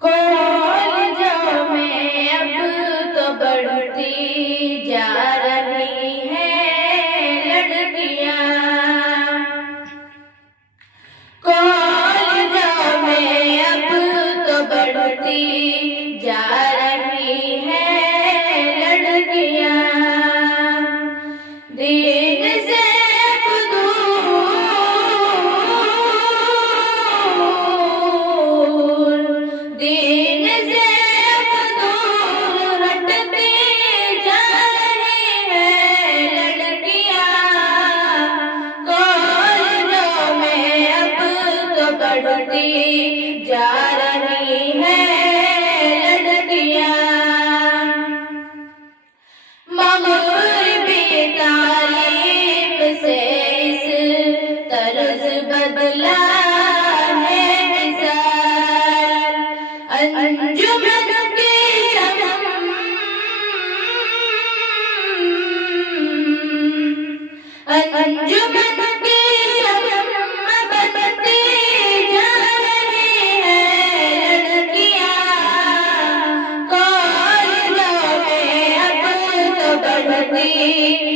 कॉलेजों में अब तो बढ़ती जा रही है लड़कियां। कॉलेजों में अब तो बढ़ती जा रही है लड़कियां। दीन से दीन से दूर हटती जा रही है लड़कियां। कॉलेजों में अब तो बढ़ती जा रही है लड़कियां। मगरिबी तालीम से इस तर्ज बदला अंजुमन की अंजुमन की बनती जा रही है लड़कियां। कॉलेजों में अब तो बढ़ती